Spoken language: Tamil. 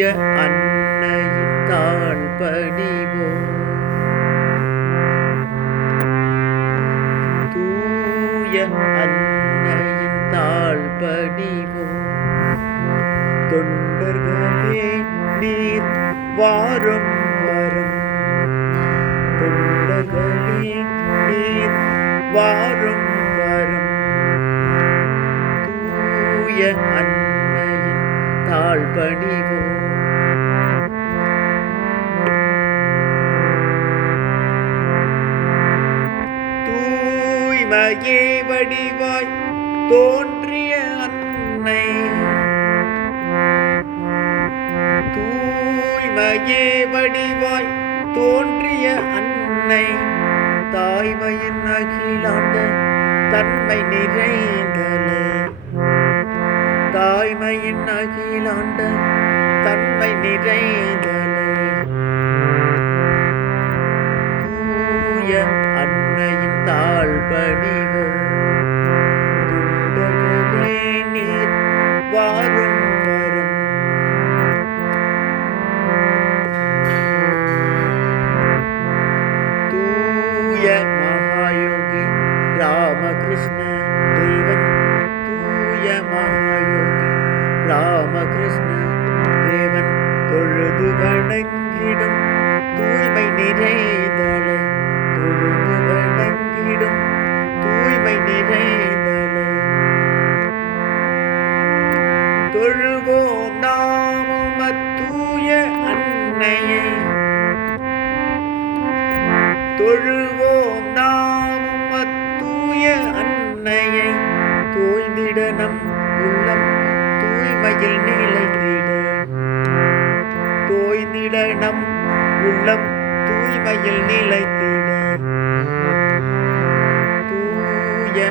தூய அன்னையின் தாழ் பணிவோம். தூய அன்னையின் தாழ் பணிவோம். தொண்டர்களே நீர் வாரும் வரும். தொண்டர்களே நீர் வாரும் வரும். தூய அன்னையின் தாழ் பணிவோம். தூய்மையே வடிவாய் தோன்றிய அன்னை. தூய்மையே வடிவாய் தோன்றிய அன்னை. தாய்மையின் அகிலாண்ட தன்மை நிறைந்தலே. தாய்மையின் அகிலாண்ட தன்மை நிறைந்தலே. தூய அன்னையின் தாழ் பணிவோம். துண்டர்களே நீர் வாரும் வரும். தூய மகாயோகி ராமகிருஷ்ண தேவன். தூய மகாயோகி ராமகிருஷ்ண தேவன் தொழுது வணங்கிடும் தூய்மை நிறைந்தலே. தொழுது வணங்கிடும் தூய்மை நிறைந்தலே. தொழுவோம் நாமும் அத்தூய அன்னையை. தொழுவோம் நாமும் அத்தூய அன்னையை. தோய்ந்திட நம் உள்ளம் தூய்மையில் நிலைத்திட. தோய்ந்திட நம் உள்ளம் தூய்மையில் நிலைத்திட. தூய